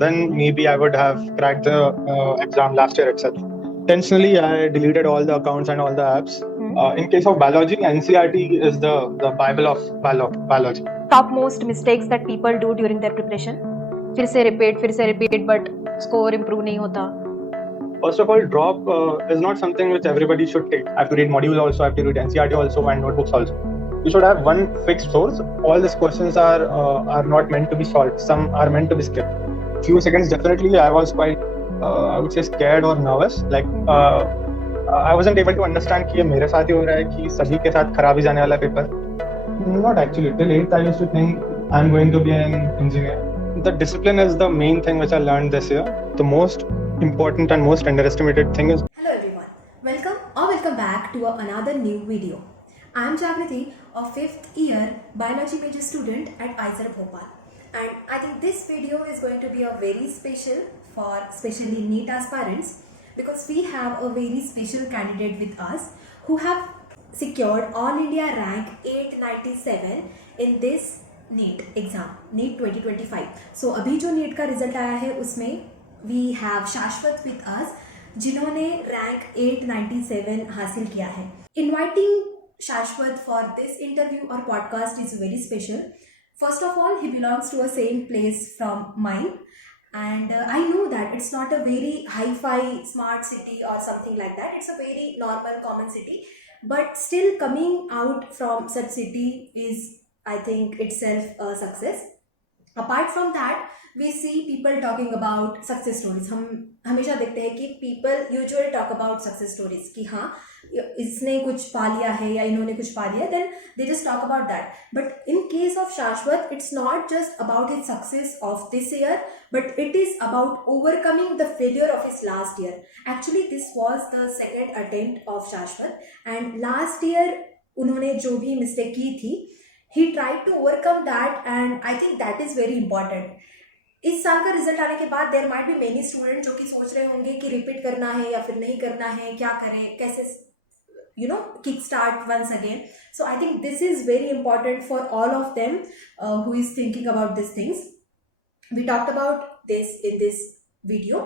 then maybe I would have cracked the exam last year itself. Intentionally, I deleted all the accounts and all the apps. In case of biology, NCERT is the Bible of biology. Topmost mistakes that people do during their preparation. फिर से repeat, but score improve नहीं होता. First of all, drop is not something which everybody should take. I have to read modules also, I have to read NCERT also, and notebooks also. You should have one fixed source. All these questions are not meant to be solved. Some are meant to be skipped. Few seconds, definitely, I was quite, I would say, scared or nervous. Like, I wasn't able to understand कि ये मेरे साथ ही हो रहा है कि सभी के साथ खराब ही जाने वाला paper. Not actually. Till 8th, I used to think I'm going to be an engineer. The discipline is the main thing which I learned this year. The most important and most underestimated thing is. Hello everyone, welcome back to another new video. I am Jagriti, a 5th year biology major student at iiser Bhopal, and I think this video is going to be a very special for especially NEET aspirants because we have a very special candidate with us who have secured all India rank 897 in this NEET exam, NEET 2025. So अभी जो NEET का result आया है उसमें we have Shashwat with us जिन्होंने rank 897 हासिल किया है. Inviting Shashwat for this interview or podcast is very special. First of all, he belongs to a same place from mine, and I know that it's not a very hi-fi smart city or something like that. It's a very normal common city, but still coming out from such city is, I think, itself a success. Apart from that, we see people talking about success stories. हम हमेशा देखते हैं कि people usually talk about success stories कि हाँ इसने कुछ पा लिया है या इन्होंने कुछ पा लिया, then they just talk about that. But in case of Shashwat, it's not just about his success of this year, but it is about overcoming the failure of his last year. Actually, this was the second attempt of Shashwat, and last year उन्होंने जो भी mistake की थी, he tried to overcome that, and I think that is very important. इस साल का result आने के बाद there might be many student जो कि सोच रहे होंगे कि रिपीट करना है या फिर नहीं करना है, क्या करें, कैसे kick start once again. So I think this is very important for all of them who is thinking about this things. We talked about this in this video.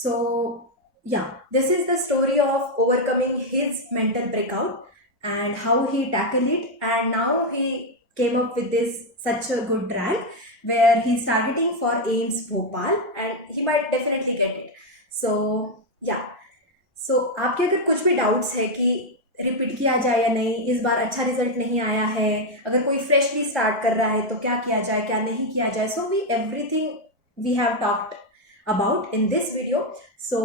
So yeah, this is the story of overcoming his mental breakout and how he tackled it, and now he came up with this such a good rank where he's targeting for aiims Bhopal and he might definitely get it. So yeah, so आपके अगर कुछ भी doubts है कि repeat किया जाए या नहीं, इस बार अच्छा रिजल्ट नहीं आया है, अगर कोई फ्रेशली स्टार्ट कर रहा है तो क्या किया जाए, क्या नहीं किया जाए, so we everything we have talked about in this video. So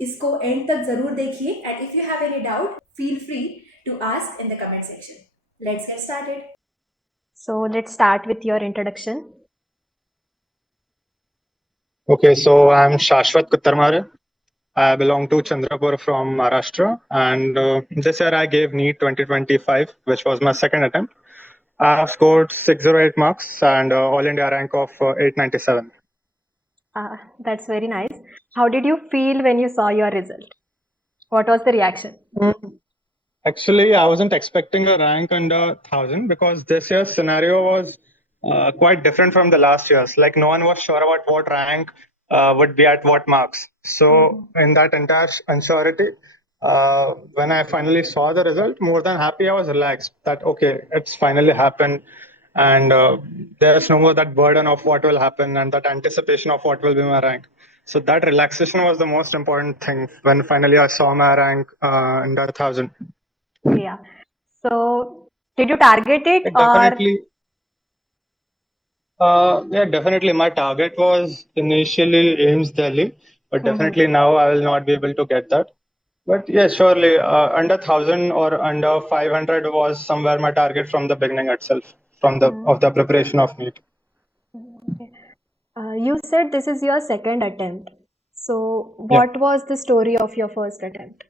इसको एंड तक जरूर देखिए, and if you have any doubt feel free to ask in the comment section. Let's get started. So let's start with your introduction. Okay, so I'm Shashwat Kuttarmare. I belong to Chandrapur from Maharashtra, and this year I gave NEET 2025, which was my second attempt. I have scored 608 marks and All India rank of 897. That's very nice. How did you feel when you saw your result? What was the reaction? Actually, I wasn't expecting a rank under 1,000 because this year's scenario was quite different from the last year's. Like, no one was sure about what rank would be at what marks. So in that entire uncertainty, when I finally saw the result, more than happy, I was relaxed that, okay, it's finally happened. And there's no more that burden of what will happen and that anticipation of what will be my rank. So that relaxation was the most important thing when finally I saw my rank under 1,000. Yeah. So, did you target it Definitely. Yeah, definitely. My target was initially aiims Delhi, but definitely now I will not be able to get that. But yeah, surely under 1,000 or under 500 was somewhere my target from the beginning itself, from the preparation of NEET. Okay. You said this is your second attempt. So, what was the story of your first attempt?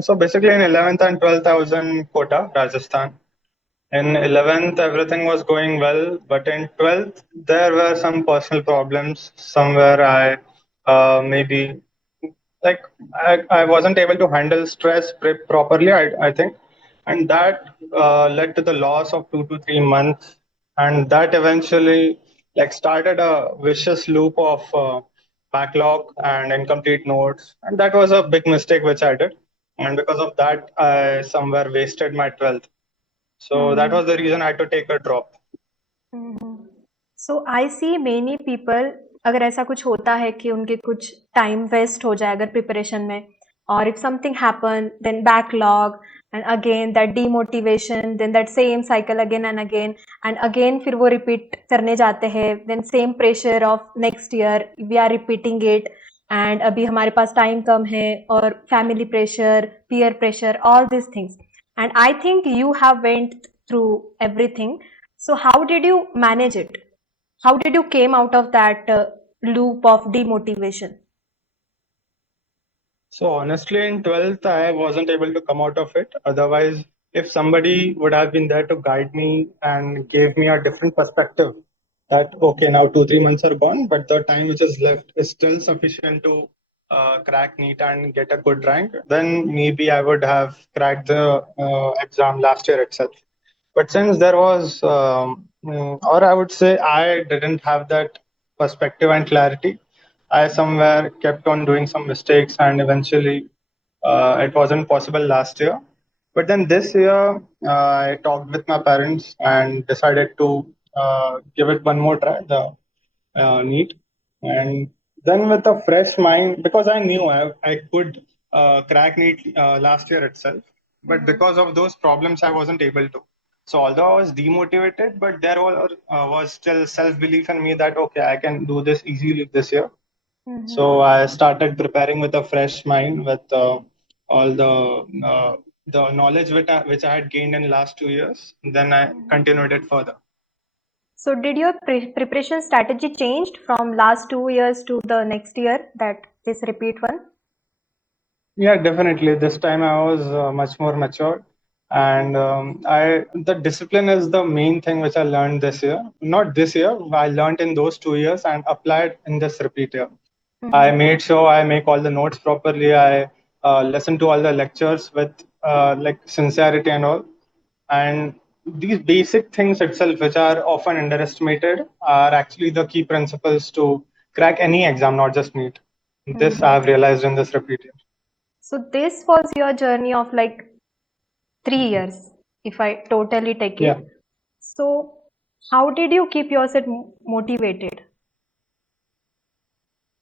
So basically in 11th and 12th I was in Kota, Rajasthan. In 11th everything was going well, but in 12th there were some personal problems. Somewhere I maybe like I wasn't able to handle stress properly, I think, and that led to the loss of 2 to 3 months, and that eventually like started a vicious loop of backlog and incomplete notes, and that was a big mistake which I did, and because of that, I somewhere wasted my 12th. So that was the reason I had to take a drop. So I see many people, अगर ऐसा कुछ होता है कि उनके कुछ time waste हो जाए अगर प्रिपरेशन में, और if something happen then backlog and again that demotivation, then that same cycle again and again फिर वो रिपीट करने जाते हैं, then same pressure of next year we are repeating it, and अभी हमारे पास टाइम कम है और family pressure, peer pressure, all this things, and I think you have went through everything. So how did you manage it? How did you came out of that loop of demotivation? So honestly, in 12th, I wasn't able to come out of it. Otherwise, if somebody would have been there to guide me and gave me a different perspective, that okay, now 2 3 months are gone, but the time which is left is still sufficient to crack NEET and get a good rank, then maybe I would have cracked the exam last year itself. But since there was, or I would say, I didn't have that perspective and clarity, I somewhere kept on doing some mistakes, and eventually it wasn't possible last year. But then this year, I talked with my parents and decided to give it one more try, the NEET. And then with a fresh mind, because I knew I could crack NEET last year itself, but because of those problems, I wasn't able to. So although I was demotivated, but there was still self-belief in me that, okay, I can do this easily this year. So I started preparing with a fresh mind, with all the knowledge which I had gained in last 2 years. Then I continued it further. So did your preparation strategy changed from last 2 years to the next year, that this repeat one? Yeah, definitely. This time I was much more mature, and the discipline is the main thing which I learned this year. Not this year, I learned in those 2 years and applied in this repeat year. I made sure I make all the notes properly. I listen to all the lectures with like sincerity and all. And these basic things itself, which are often underestimated, are actually the key principles to crack any exam, not just NEET. This I have realized in this repeat year. So this was your journey of like 3 years, if I totally take it. Yeah. So how did you keep yourself motivated?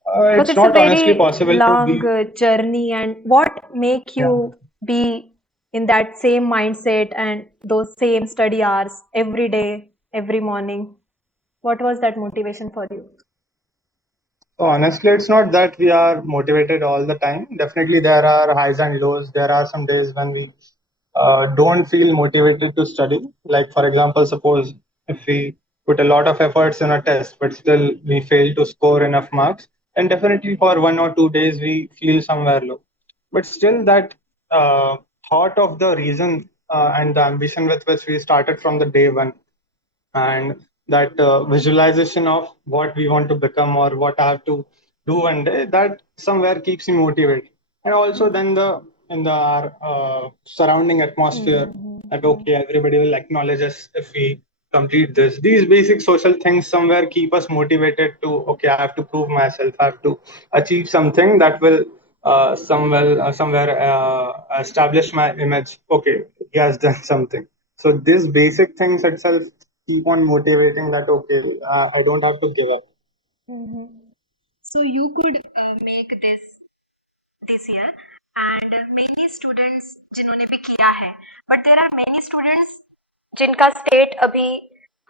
Because It's it's a not honestly very possible to long be. journey, and what make you be in that same mindset and those same study hours every day, every morning? What was that motivation for you? So honestly, it's not that we are motivated all the time. Definitely, there are highs and lows. There are some days when we don't feel motivated to study. Like, for example, suppose if we put a lot of efforts in a test, but still we fail to score enough marks, then definitely for 1 or 2 days we feel somewhere low. But still, that uh, thought of the reason and the ambition with which we started from the day one, and that visualization of what we want to become or what I have to do one day, that somewhere keeps me motivated. And also then the in the our surrounding atmosphere, that okay, everybody will acknowledge us if we complete this. These basic social things somewhere keep us motivated to, okay, I have to prove myself, I have to achieve something that will somewhere establish my image. Okay, he has done something. So these basic things itself keep on motivating that okay, I don't have to give up. So you could make this year, and many students जिन्होंने भी किया है, but there are many students जिनका state अभी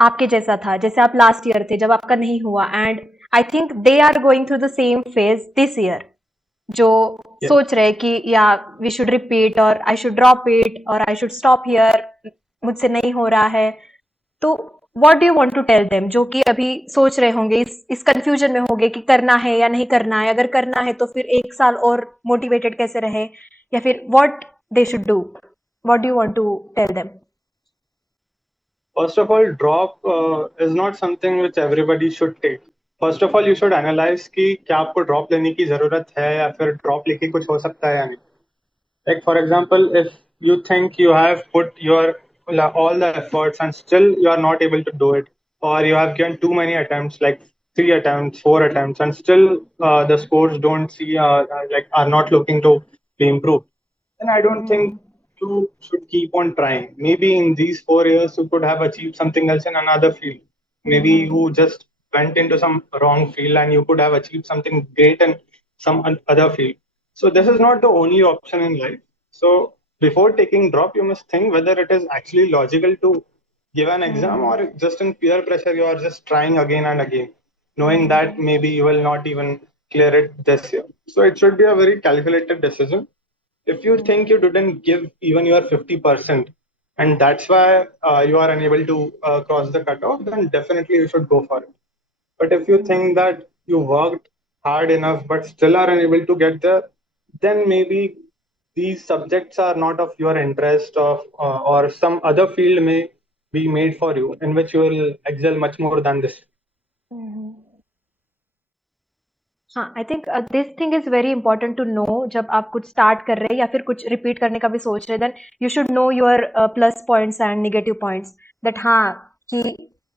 आपके जैसा था, जैसे आप लास्ट ईयर थे जब आपका नहीं हुआ, and I think they are going through the same phase this year, जो सोच रहे कि या वी शुड रिपीट और आई शुड ड्रॉप इट और आई शुड स्टॉप हियर, मुझसे नहीं हो रहा है. तो what do you want to tell them, जो कि अभी सोच रहे होंगे, इस कंफ्यूजन में होंगे कि करना है या नहीं करना है, अगर करना है तो फिर 1 साल और मोटिवेटेड कैसे रहे, या फिर what they should do, what do you want to tell them? First of all, drop is not something which everybody should take. First of all, you should analyze कि क्या आपको ड्रॉप लेने की जरूरत है या फिर ड्रॉप लेके कुछ हो सकता है या नहीं. Like for example, if you think you have put your all the efforts and still you are not able to do it, or you have given too many attempts, like 3 attempts, 4 attempts, and still the scores don't see like are not looking to be improved, then I don't think you should keep on trying. Maybe in these 4 years you could have achieved something else in another field. Maybe you just went into some wrong field and you could have achieved something great in some other field. So this is not the only option in life. So before taking drop, you must think whether it is actually logical to give an exam, or just in peer pressure you are just trying again and again, knowing that maybe you will not even clear it this year. So it should be a very calculated decision. If you think you didn't give even your 50%, and that's why you are unable to cross the cutoff, then definitely you should go for it. But if you think that you worked hard enough but still are unable to get there, then maybe these subjects are not of your interest, or some other field may be made for you in which you will excel much more than this. हाँ, I think this thing is very important to know जब आप कुछ start कर रहे हैं या फिर कुछ रिपीट करने का भी सोच रहे हैं, then you should know your plus points and negative points, that हाँ कि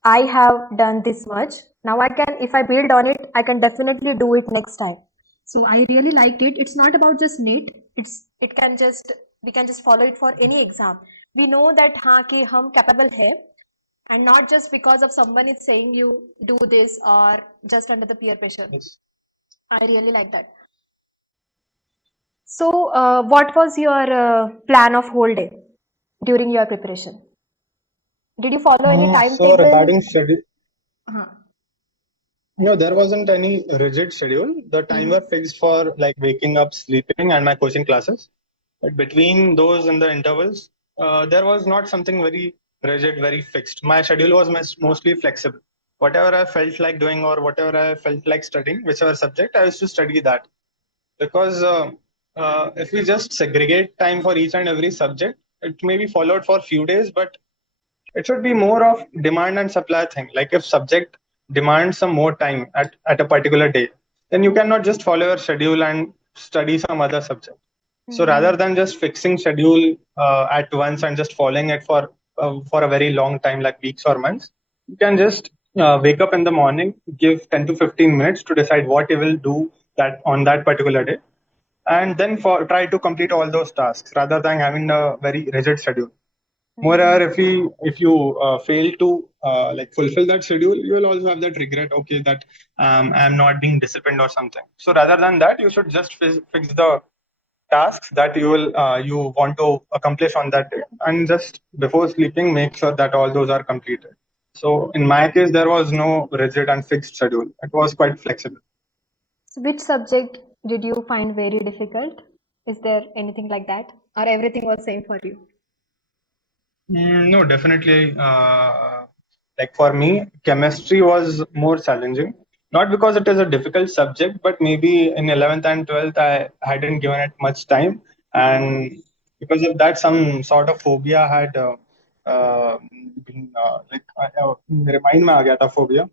I have done this much, now I can, if I build on it I can definitely do it next time. So I really liked it. It's not about just NEET. It can just, we can just follow it for any exam. We know that हाँ कि हम capable है, and not just because of someone is saying you do this or just under the peer pressure. Yes. I really like that. So, what was your plan of whole day during your preparation? Did you follow any So timetable? regarding study, Uh-huh. no, there wasn't any rigid schedule. The time were fixed for like waking up, sleeping, and my coaching classes. But between those and the intervals, there was not something very rigid, very fixed. My schedule was mostly flexible. Whatever I felt like doing or whatever I felt like studying, whichever subject, I used to study that. Because if we just segregate time for each and every subject, it may be followed for few days, but it should be more of demand and supply thing. Like if subject demands some more time at a particular day, then you cannot just follow your schedule and study some other subject. So rather than just fixing schedule at once and just following it for a very long time, like weeks or months, you can just wake up in the morning, give 10 to 15 minutes to decide what you will do that on that particular day, and then try to complete all those tasks rather than having a very rigid schedule. Moreover, if you fail to like fulfill that schedule, you will also have that regret. Okay, that I'm not being disciplined or something. So rather than that, you should just fix the tasks that you want to accomplish on that day, and just before sleeping, make sure that all those are completed. So in my case, there was no rigid and fixed schedule. It was quite flexible. So which subject did you find very difficult? Is there anything like that, or everything was same for you? No, definitely. Like for me, chemistry was more challenging. Not because it is a difficult subject, but maybe in 11th and 12th, I hadn't given it much time. And because of that, some sort of phobia had been like, मेरे mind में आ गया था phobia,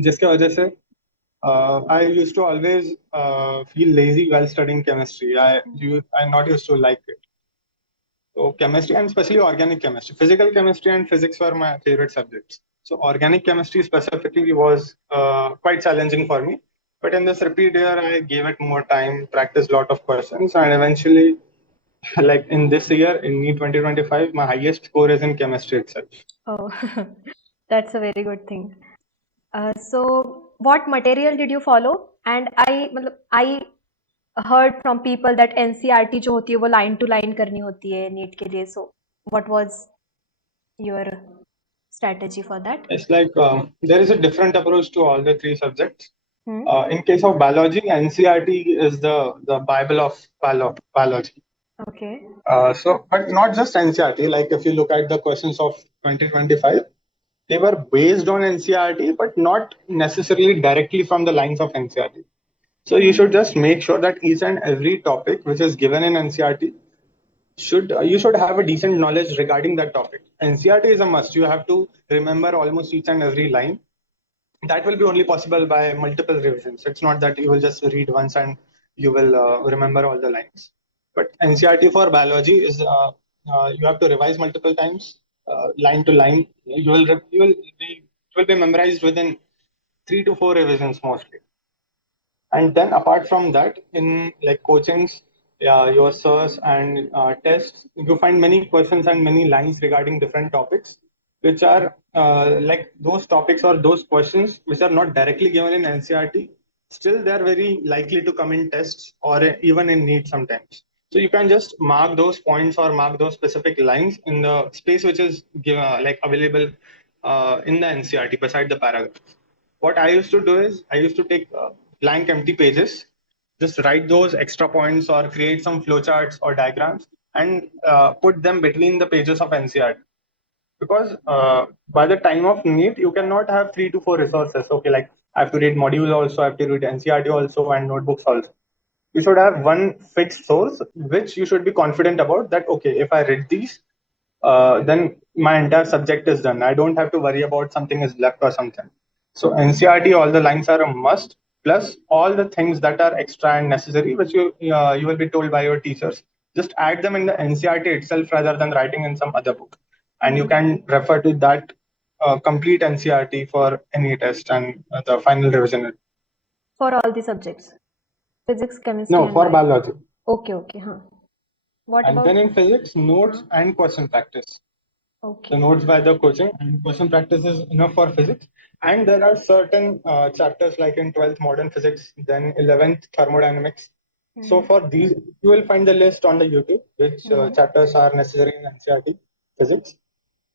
जिसके वजह से I used to always feel lazy while studying chemistry. I not used to like it. So chemistry, and especially organic chemistry, physical chemistry and physics were my favorite subjects. So organic chemistry specifically was quite challenging for me. But in this repeat year, I gave it more time, practiced a lot of questions, and eventually, like in this year, in NEET 2025, my highest score is in chemistry itself. Oh, that's a very good thing. So, what material did you follow? And I heard from people that NCERT जो होती है वो line to line करनी होती है NEET के लिए. So, what was your strategy for that? It's like there is a different approach to all the three subjects. Hmm. In case of biology, NCERT is the Bible of biology. Okay. So, but not just NCERT. Like if you look at the questions of 2025, they were based on NCERT, but not necessarily directly from the lines of NCERT. So you should just make sure that each and every topic which is given in NCERT you should have a decent knowledge regarding that topic. NCERT is a must. You have to remember almost each and every line. That will be only possible by multiple revisions. It's not that you will just read once and you will remember all the lines. But NCERT for biology is you have to revise multiple times, line to line. You will be will be memorized within 3 to 4 revisions mostly. And then apart from that, in like coachings, your SIRs and tests, you find many questions and many lines regarding different topics, which are like those topics or those questions which are not directly given in NCERT. Still, they are very likely to come in tests or even in NEET sometimes. So you can just mark those points or mark those specific lines in the space which is like available in the NCERT beside the paragraph. What I used to do is I used to take blank empty pages, just write those extra points or create some flowcharts or diagrams and put them between the pages of NCERT. Because by the time of NEET, you cannot have 3 to 4 resources. Okay, like I have to read modules also, I have to read NCERT also, and notebooks also. You should have one fixed source which you should be confident about that, okay, if I read these, then my entire subject is done. I don't have to worry about something is left or something. So NCRT, all the lines are a must, plus all the things that are extra and necessary, which you will be told by your teachers. Just add them in the NCRT itself rather than writing in some other book. And you can refer to that complete NCRT for any test and the final revision. For all the subjects, physics, chemistry, No, and for bio. biology. Okay, huh. What And about? then in physics, notes Huh? and question practice. The Okay. notes by the coaching and question practice is enough for physics. And there are certain chapters like in 12th modern physics, then 11th thermodynamics. So for these, you will find the list on the YouTube, which chapters are necessary in NCERT physics.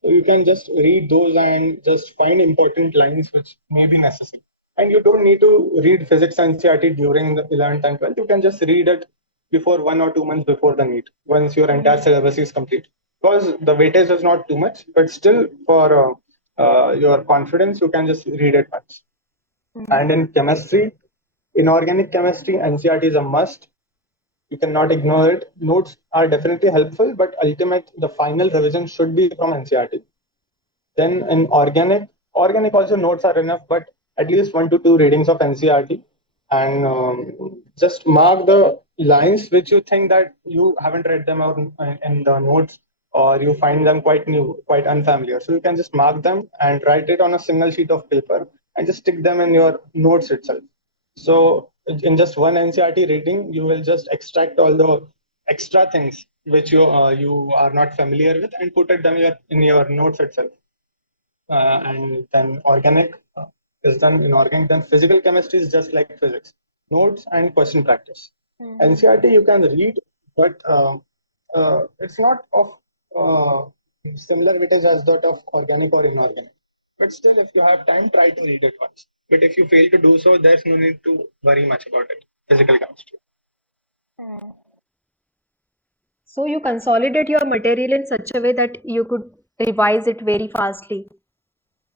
So you can just read those and just find important lines which may be necessary. And you don't need to read physics NCERT during the 11th and 12th. You can just read it before 1 or 2 months before the NEET, once your entire syllabus is complete. Because the weightage is not too much, but still for your confidence, you can just read it once. And in chemistry, inorganic chemistry, NCERT is a must. You cannot ignore it. Notes are definitely helpful, but the final revision should be from NCERT. Then in organic also notes are enough, but at least 1 to 2 readings of NCERT, and just mark the lines which you think that you haven't read them out in the notes, or you find them quite new, quite unfamiliar. So you can just mark them and write it on a single sheet of paper and just stick them in your notes itself. So in just one NCERT reading, you will just extract all the extra things which you are not familiar with and put it them in your notes itself. And then organic is done in organic. Then physical chemistry is just like physics, notes and question practice. NCERT you can read, but it's not of similar weightage as that of organic or inorganic. But still, if you have time, try to read it once. But if you fail to do so, there's no need to worry much about it. Physical chemistry. So you consolidate your material in such a way that you could revise it very fastly.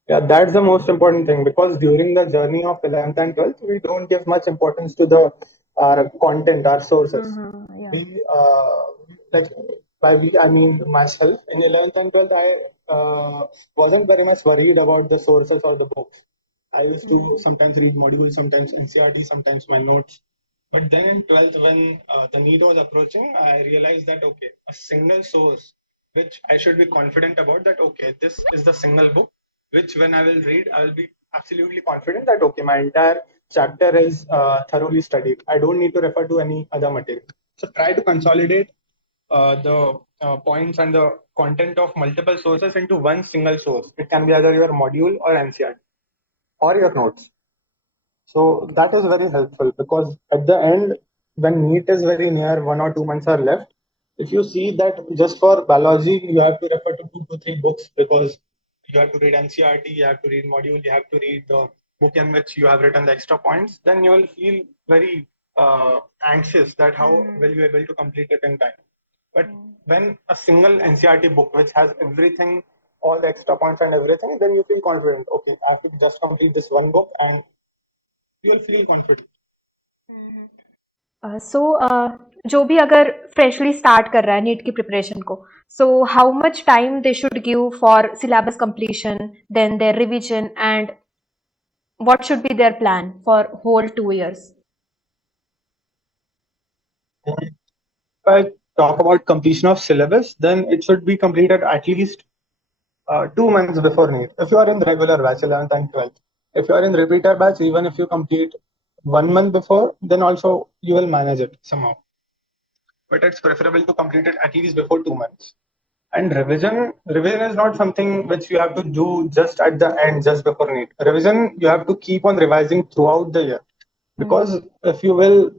Yeah, that's the most important thing, because during the journey of 11th and 12th, we don't give much importance to the our content, our sources. Yeah. We like by we I mean myself in 11th and 12th, I wasn't very much worried about the sources or the books. I used to sometimes read modules, sometimes NCERT, sometimes my notes. But then in 12th, when the NEET was approaching, I realized that okay, a single source which I should be confident about, that okay, this is the single book which when I will read, I will be absolutely confident that okay, my entire chapter is thoroughly studied. I don't need to refer to any other material. So try to consolidate the points and the content of multiple sources into one single source. It can be either your module or NCERT or your notes. So that is very helpful, because at the end, when NEET is very near, 1 or 2 months are left. If you see that just for biology, you have to refer to 2 to 3 books, because you have to read NCERT, you have to read module, you have to read the book in which you have written the extra points, then you will feel very anxious that how will you be able to complete it in time. But when a single NCERT book which has everything, all the extra points and everything, then you feel confident. Okay, I have to just complete this one book and you will feel confident. So जो भी अगर freshly start कर रहा है NEET की preparation को, so how much time they should give for syllabus completion, then their revision, and what should be their plan for whole 2 years? If I talk about completion of syllabus, then it should be completed at least 2 months before NEET. If you are in the regular batch, 11th and 12th, if you are in repeater batch, even if you complete 1 month before, then also you will manage it somehow. But it's preferable to complete it at least before 2 months. And revision is not something which you have to do just at the end, just before NEET. Revision, you have to keep on revising throughout the year. Because if you will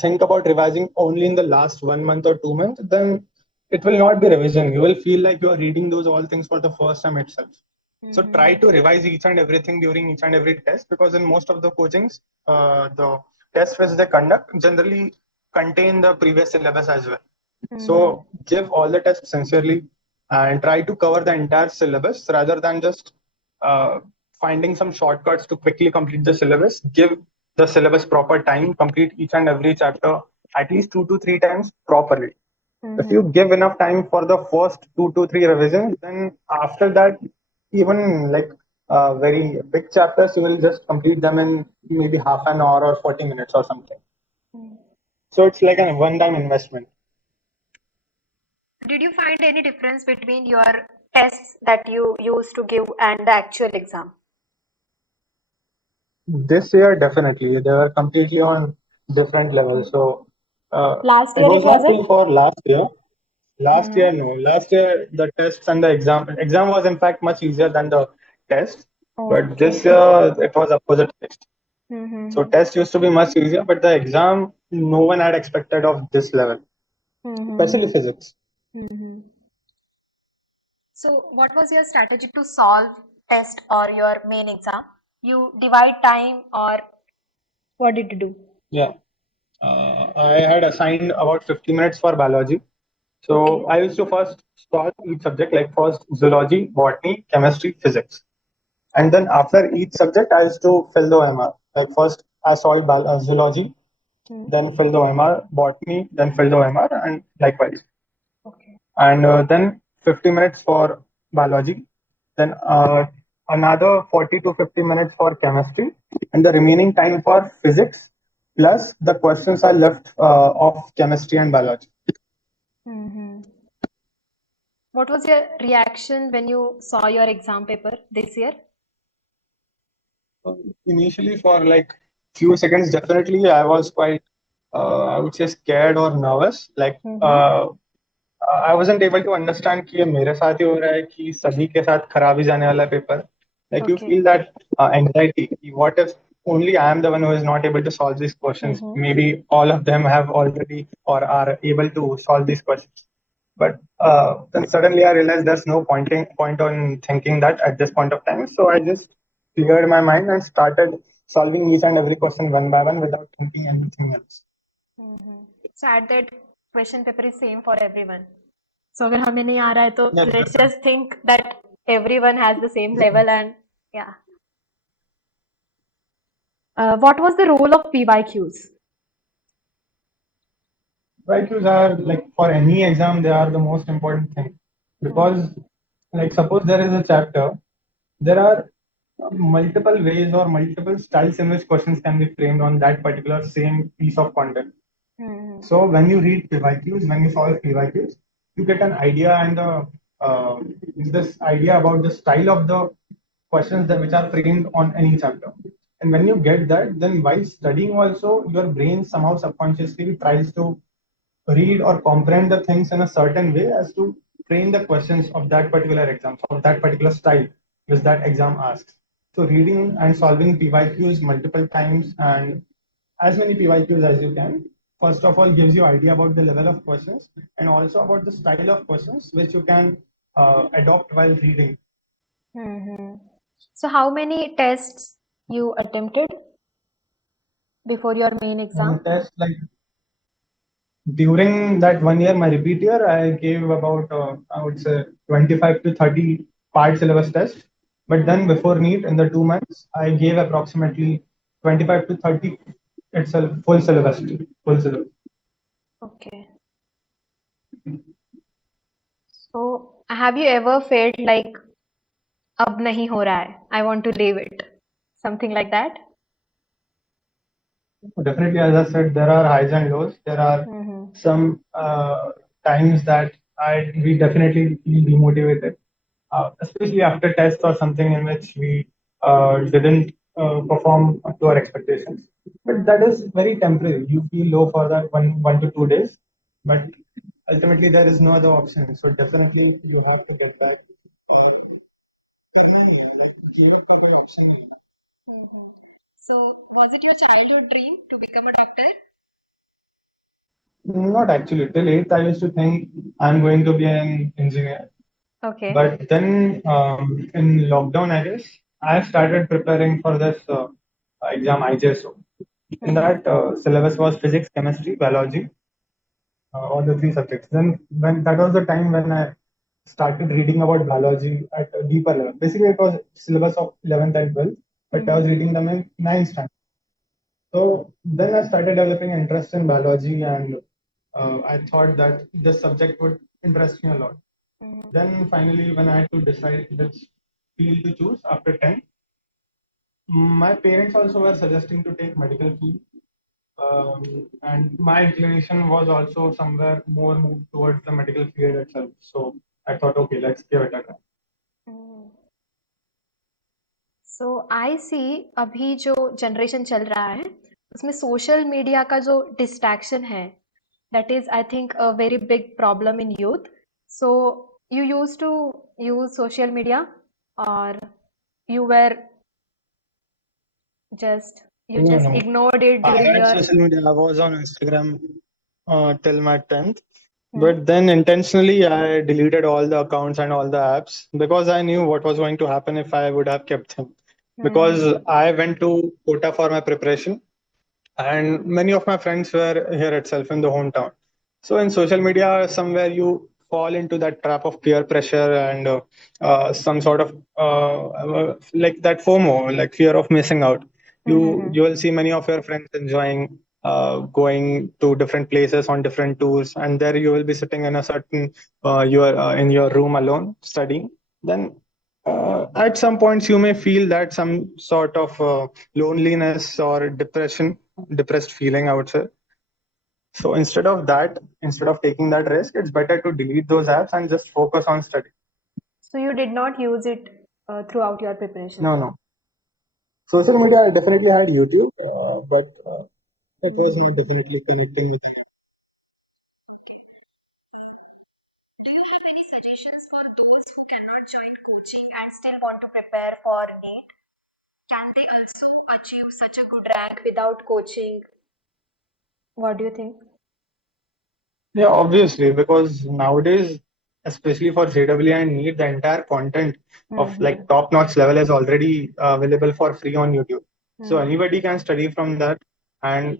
think about revising only in the last 1 month or 2 months, then it will not be revision. You will feel like you are reading those all things for the first time itself. So try to revise each and everything during each and every test, because in most of the coachings, the tests which they conduct generally contain the previous syllabus as well. So give all the tests sincerely and try to cover the entire syllabus rather than just uh, finding some shortcuts to quickly complete the syllabus. Give the syllabus proper time, complete each and every chapter at least 2 to 3 times properly. If you give enough time for the first 2 to 3 revisions, then after that, even like very big chapters, you will just complete them in maybe half an hour or 40 minutes or something. So it's like a one-time investment. Did you find any difference between your tests that you used to give and the actual exam? This year, definitely, they were completely on different levels. So Last it year was it not wasn't? true for last year. Last year, no. Last year, the tests and the exam was in fact much easier than the test. But this year, it was opposite test. So test used to be much easier, but the exam, no one had expected of this level, especially physics. So what was your strategy to solve test or your main exam? You divide time or what did you do? Yeah. I had assigned about 50 minutes for biology. So I used to first solve each subject, like first zoology, botany, chemistry, physics. And then after each subject, I used to fill the OMR. Like first I solved zoology, then fill the OMR, botany, then fill the OMR, and likewise. And then 50 minutes for biology, then another 40 to 50 minutes for chemistry, and the remaining time for physics, plus the questions are left of chemistry and biology. What was your reaction when you saw your exam paper this year? Initially, for like few seconds, definitely I was quite, I would say, scared or nervous. Like I wasn't able to understand कि ये मेरे साथ ही हो रहा है कि सभी के साथ खराब ही जाने वाला paper. Like you feel that anxiety. What if only I am the one who is not able to solve these questions? Maybe all of them have already or are able to solve these questions. But then suddenly I realized there's no point on thinking that at this point of time. So I just cleared my mind and started solving each and every question one by one without thinking anything else. So at that question paper is same for everyone. So अगर हमें नहीं आ रहा है तो Yeah, let's just think that everyone has the same level and yeah. What was the role of PYQs? IQs are like for any exam, they are the most important thing because, like, suppose there is a chapter, there are multiple ways or multiple styles in which questions can be framed on that particular same piece of content. So when you read PYQs, when you solve PYQs, you get an idea and uh, this idea about the style of the questions that which are framed on any chapter. And when you get that, then while studying also, your brain somehow subconsciously tries to read or comprehend the things in a certain way as to frame the questions of that particular exam, of that particular style which that exam asks. So reading and solving PYQs multiple times and as many PYQs as you can, first of all gives you idea about the level of questions and also about the style of questions which you can adopt while reading. So how many tests you attempted before your main exam? Test like during that 1 year, my repeat year, I gave about I would say 25 to 30 part syllabus tests. But then before NEET in the 2 months, I gave approximately 25 to 30 itself full syllabus. Full syllabus. Okay. So have you ever felt like अब नहीं हो रहा है, I want to leave it, something like that? Definitely, as I said, there are highs and lows. There are some times that we definitely feel demotivated. especially after tests or something in which we didn't perform up to our expectations. But that is very temporary. You feel low for that 1 to 2 days, but ultimately there is no other option. So definitely you have to get back. और करना ही है, मतलब जीवन का कोई option नहीं है. So, was it your childhood dream to become a doctor? Not actually. Till eighth, I used to think I'm going to be an engineer. Okay. But then in lockdown, I guess, I started preparing for this exam iiser. In that syllabus was physics, chemistry, biology, all the three subjects. Then when that was the time when I started reading about biology at a deeper level. Basically, it was syllabus of 11th and 12th, but I was reading them in 9th standard. So then I started developing interest in biology, and I thought that this subject would interest me a lot. Then finally, when I had to decide which field to choose after 10, my parents also were suggesting to take medical field. And my inclination was also somewhere more moved towards the medical field itself. So I thought, okay, let's give it a try. सो आई सी अभी जो generation चल रहा है उसमें social media का जो distraction है that is I think a very big problem in youth so you use to use social media और you were just you No, just no. ignored it I during had your social media. I was on Instagram till my 10th. But then intentionally, I deleted all the accounts and all the apps because I knew what was going to happen if I would have kept them. Because I went to Kota for my preparation, and many of my friends were here itself in the hometown. So in social media, somewhere you fall into that trap of peer pressure and some sort of like that FOMO, like fear of missing out. You will see many of your friends enjoying going to different places on different tours, and there you will be sitting in a certain you are in your room alone studying. Then at some points you may feel that some sort of loneliness or depressed feeling, I would say. So instead of taking that risk, it's better to delete those apps and just focus on study. so you did not use it throughout your preparation. No. Social media, I definitely had YouTube, but it was not definitely connecting with it. Do you have any suggestions for those who cannot join coaching and still want to prepare for NEET? Can they also achieve such a good rank without coaching? What do you think? Yeah, obviously, because nowadays, especially for JEE and NEET, the entire content of like top-notch level is already available for free on YouTube. So anybody can study from that, and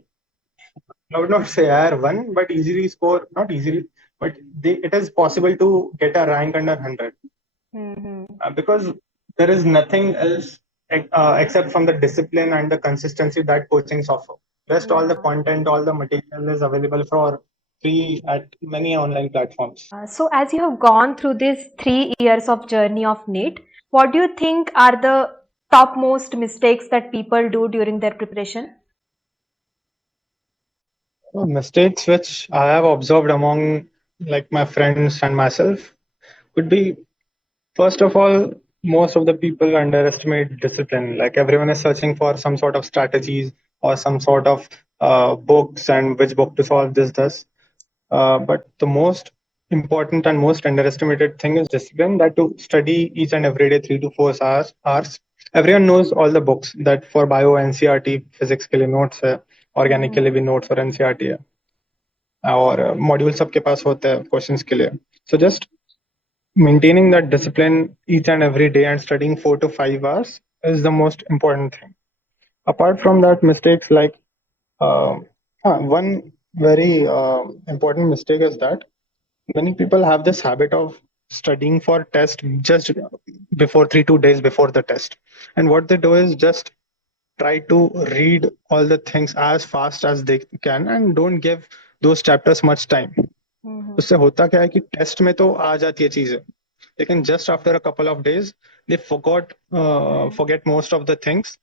I would not say IR1, but easily score, not easily, but it is possible to get a rank under 100 because there is nothing else except from the discipline and the consistency that coachings offer. Rest all the content, all the material is available for free at many online platforms. So as you have gone through this 3 years of journey of NEET, what do you think are the topmost mistakes that people do during their preparation? Mistakes which I have observed among like my friends and myself could be, first of all, most of the people underestimate discipline. Like everyone is searching for some sort of strategies or some sort of books and which book to solve this. But the most important and most underestimated thing is discipline. That to study each and every day 3 to 4 hours. Everyone knows all the books that for bio NCERT physics के लिए notes है, organic के लिए भी notes और NCERT है, और module सबके पास होते हैं क्वेश्चंस के लिए. So just maintaining that discipline each and every day and studying 4 to 5 hours is the most important thing. Apart from that, mistakes like one very important mistake is that many people have this habit of studying for test just before 3 2 days before the test, and what they do is just try to read all the things as fast as they can and don't give those chapters much time. उससे होता क्या है कि test में तो आ जाती है चीजें, लेकिन just after a couple of days they forget most of the things,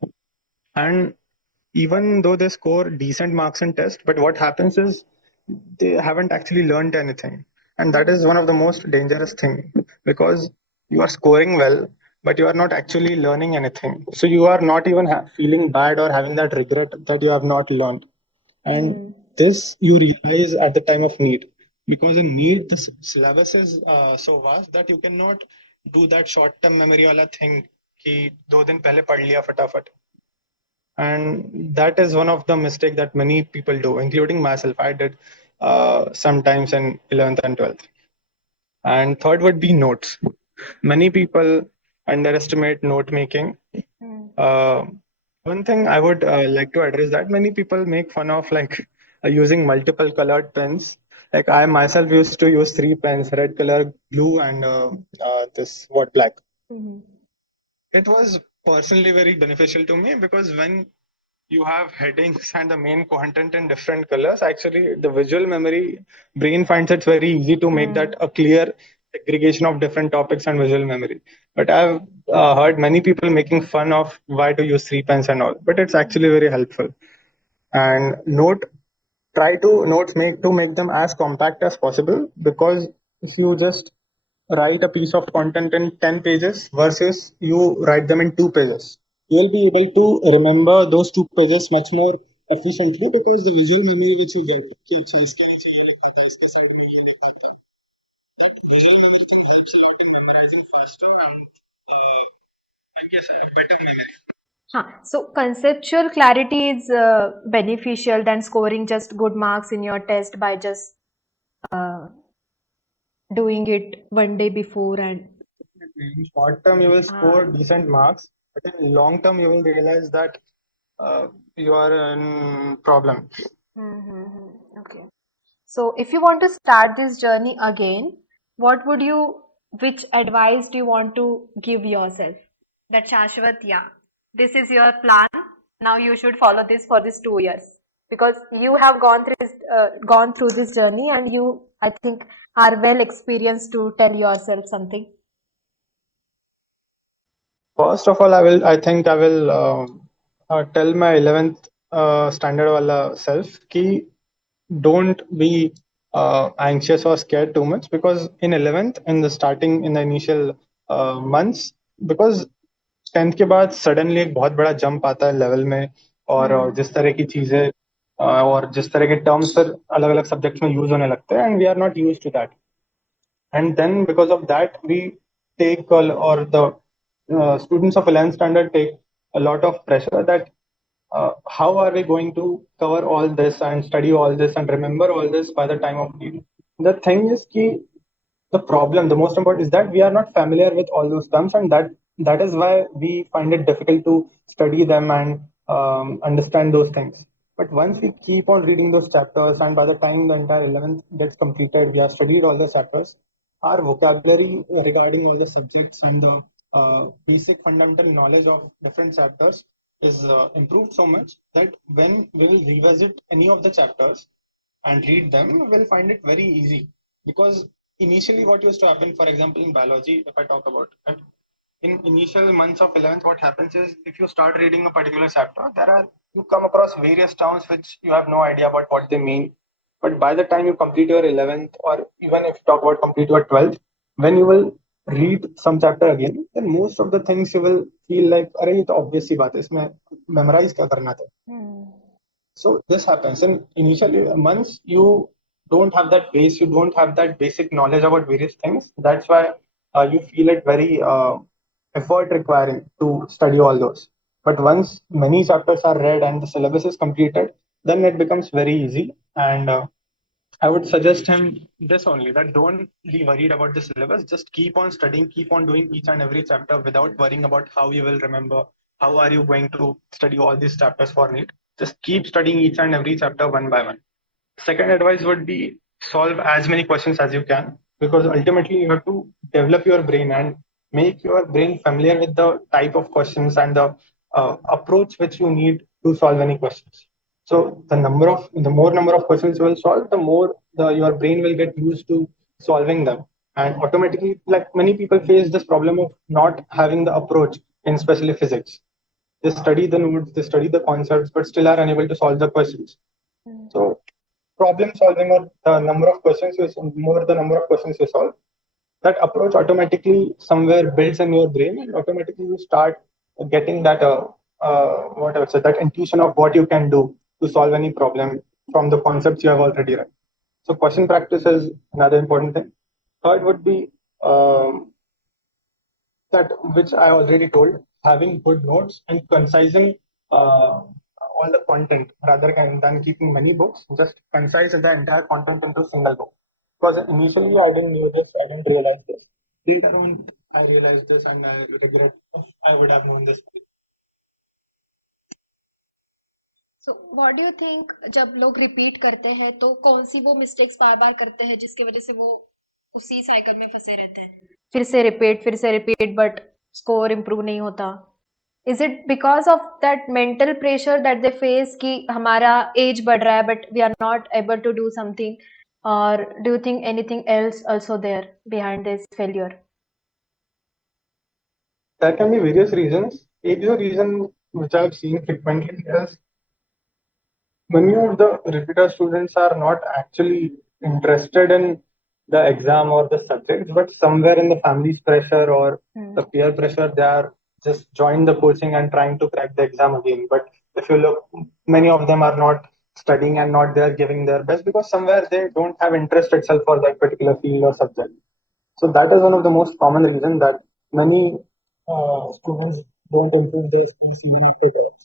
and even though they score decent marks in test, but what happens is they haven't actually learned anything, and that is one of the most dangerous thing, because you are scoring well, but you are not actually learning anything. So you are not even feeling bad or having that regret that you have not learned. And this you realize at the time of NEET, because in NEET the syllabus is so vast that you cannot do that short term memory wala thing कि 2 दिन पहले पढ़ लिया फटाफट. And that is one of the mistake that many people do, including myself. I did sometimes in 11th and 12th. And third would be notes. Many people underestimate note making. uh, One thing I would like to address, that many people make fun of like using multiple colored pens. Like I myself used to use 3 pens: red color, blue, and this what black. It was personally very beneficial to me because when you have headings and the main content in different colors, actually the visual memory brain finds it very easy to make that a clear segregation of different topics and visual memory. But I've heard many people making fun of why to use 3 pens and all, but it's actually very helpful. And try to make them as compact as possible, because if you just write a piece of content in 10 pages versus you write them in 2 pages, you will be able to remember those 2 pages much more efficiently, because the visual memory which you get, कि अच्छा, इसके नीचे ये लिखा था, इसके side में ये लिखा था, that visual memory thing helps a lot in memorizing faster and yes, better memory. So conceptual clarity is beneficial than scoring just good marks in your test by just uh, doing it one day before and In short term, you will score decent marks, but in long term, you will realize that you are in problem. okay. So if you want to start this journey again, which advice do you want to give yourself? That Shashwat, yeah, this is your plan. Now you should follow this for these 2 years because you have gone through this journey and you, I think, are well experienced to tell yourself something. First of all, I will tell my 11th standard wala self ki don't be anxious or scared too much, because in 11th, in the initial months, because 10th के बाद suddenly एक बहुत बड़ा jump आता है level में, और जिस तरह की चीजें और जिस तरह के टर्म्स फिर अलग अलग सब्जेक्ट्स में यूज होने लगते हैं, and we are not use to that. And then because of that we take or the students of 11th standard take a lot of pressure that how are we going to cover all this and study all this and remember all this by the time of need. The thing is ki the most important is that we are not familiar with all those terms, and that is why we find it difficult to study them and understand those things. But once we keep on reading those chapters, and by the time the entire 11th gets completed, we have studied all the chapters, our vocabulary regarding all the subjects and the basic fundamental knowledge of different chapters is improved so much that when we will revisit any of the chapters and read them, we'll find it very easy. Because initially, what used to happen, for example, in biology, if I talk about it, in initial months of 11th, what happens is if you start reading a particular chapter, you come across various terms which you have no idea about what they mean. But by the time you complete your 11th, or even if you talk about complete your 12th, when you will read some chapter again, then most of the things you will feel like, अरे ये तो obvious सी बात है, इसमें memorize क्या करना था. So this happens in initial months. You don't have that base. You don't have that basic knowledge about various things. That's why you feel it very effort requiring to study all those. But once many chapters are read and the syllabus is completed, then it becomes very easy. And I would suggest him this only, that don't be worried about the syllabus. Just keep on studying, keep on doing each and every chapter without worrying about how you will remember. How are you going to study all these chapters for NEET? Just keep studying each and every chapter one by one. Second advice would be solve as many questions as you can, because ultimately you have to develop your brain and make your brain familiar with the type of questions and the approach which you need to solve any questions. So the more number of questions you will solve, the more your brain will get used to solving them. And automatically, like many people face this problem of not having the approach in especially physics. They study the notes, they study the concepts, but still are unable to solve the questions. So problem solving, or the number of questions you solve, more the number of questions you solve, that approach automatically somewhere builds in your brain, and automatically you start getting that what I would say, that intuition of what you can do to solve any problem from the concepts you have already read. So question practice is another important thing. Third would be that which I already told, having good notes and concising all the content rather than keeping many books, just concise the entire content into a single book. Because initially I didn't know this, I didn't realize this. Later on, I realized this and I regret if I would have known this. So what do you think जब लोग repeat करते हैं तो कौन सी वो mistakes बार बार करते हैं जिसकी वजह से वो उसी साइकिल में फंसे रहते हैं फिर से रिपीट बट स्कोर इम्प्रूव नहीं होता is it because of that mental pressure that they face कि हमारा एज बढ़ रहा है but we are not able to do something और do you think anything else also there behind this failure There can be various reasons. A reason which I've seen frequently is many of the repeater students are not actually interested in the exam or the subjects, but somewhere in the family's pressure or the peer pressure, they are just join the coaching and trying to crack the exam again. But if you look, many of them are not studying and not there giving their best because somewhere they don't have interest itself for that particular field or subject. So that is one of the most common reasons that many students don't improve their skills even after 12th.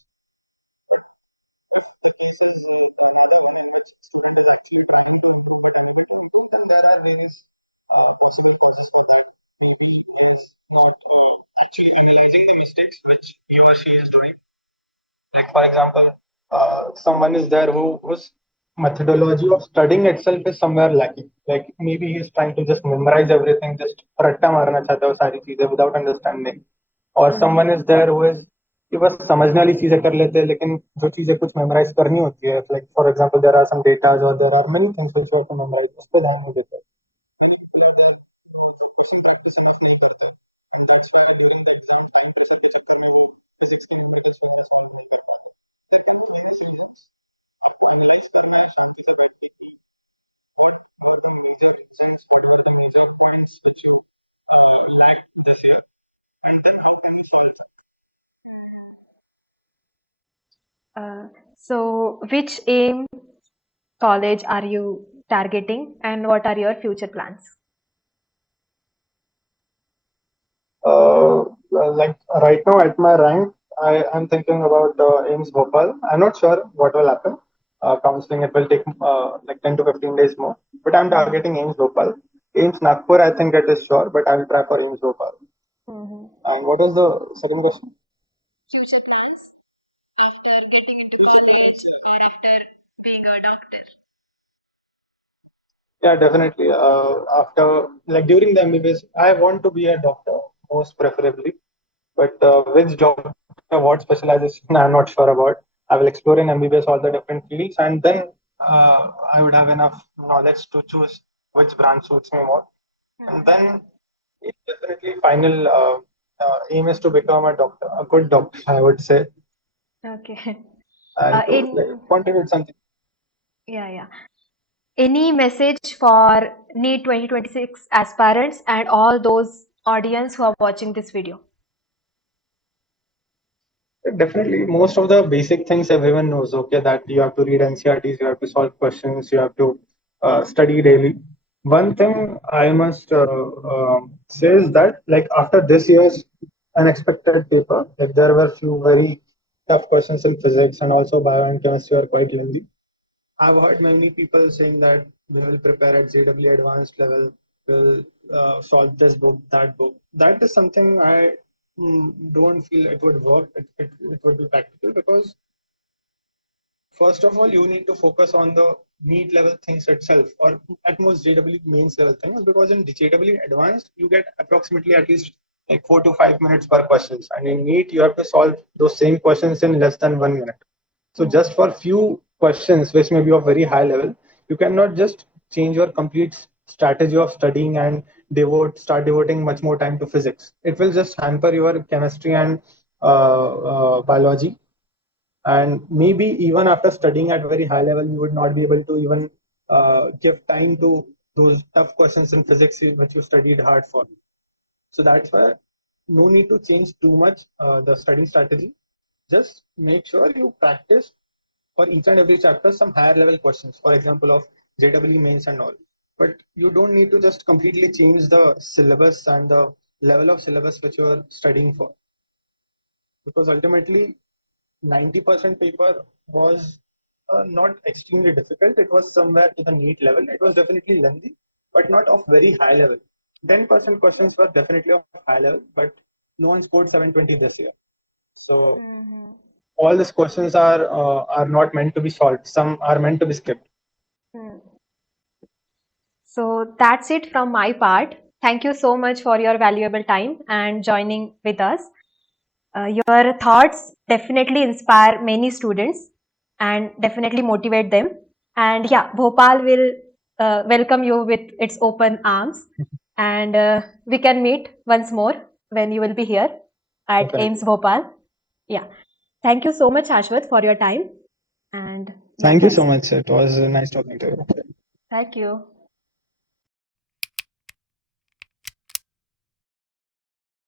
And there are various possible causes for that. Maybe he is not actually analyzing the mistakes which he or she is doing. Like for example, someone is there whose methodology of studying itself is somewhere lacking. Like maybe he is trying to just memorize everything, just रट्टा मारना चाहता है वो सारी चीजें without understanding. और someone is there who is कि बस समझने वाली चीजें कर लेते हैं लेकिन जो चीजें कुछ मेमोराइज करनी होती है like for example there are some datas और there are many things which you have to memorise उसको ध्यान नहीं देते. So which aim college are you targeting and what are your future plans? Like right now at my rank, I am thinking about AIMS Bhopal. I'm not sure what will happen. Counseling it will take like 10 to 15 days more. But I'm targeting AIMS Bhopal. AIMS Nagpur, I think it is sure, but I will try for AIMS Bhopal. And what is the second question? Future plans after getting into college or after being a doctor? Yeah, definitely. After like during the MBBS, I want to be a doctor most preferably. But which doctor, what specialization, I'm not sure about. I will explore in MBBS all the different fields, and then I would have enough knowledge to choose which branch suits me more. And then definitely final aim is to become a doctor, a good doctor, I would say, Okay. and to In like, contribute something. yeah. Any message for NEET 2026 aspirants and all those audience who are watching this video? Definitely, most of the basic things everyone knows. Okay, that you have to read NCERTs, you have to solve questions, you have to study daily. One thing I must say is that, like after this year's unexpected paper, like there were few very tough questions in physics and also bio and chemistry are quite lengthy. I've heard many people saying that we will prepare at JW advanced level, we'll solve this book, that book. That is something I don't feel it would work. It would be practical because first of all, you need to focus on the NEET level things itself, or at most JW mains level things, because in JW advanced, you get approximately at least like 4 to 5 minutes per questions. And in NEET, you have to solve those same questions in less than 1 minute. So just for few questions, which may be of very high level, you cannot just change your complete strategy of studying and start devoting much more time to physics. It will just hamper your chemistry and biology, and maybe even after studying at very high level you would not be able to even give time to those tough questions in physics which you studied hard for. So that's why no need to change too much the studying strategy. Just make sure you practice for each and every chapter some higher level questions, for example, of JEE mains and all. But you don't need to just completely change the syllabus and the level of syllabus which you are studying for. Because ultimately, 90% paper was not extremely difficult. It was somewhere to the NEET level. It was definitely lengthy, but not of very high level. 10% questions were definitely of high level, but no one scored 720 this year. So all these questions are not meant to be solved. Some are meant to be skipped. So that's it from my part. Thank you so much for your valuable time and joining with us. Your thoughts definitely inspire many students and definitely motivate them. And yeah, Bhopal will welcome you with its open arms. And we can meet once more when you will be here at Definitely. AIIMS Bhopal. Yeah. Thank you so much, Shashwat, for your time. And yeah, Thank you thanks. so much. It was nice talking to you. Thank you.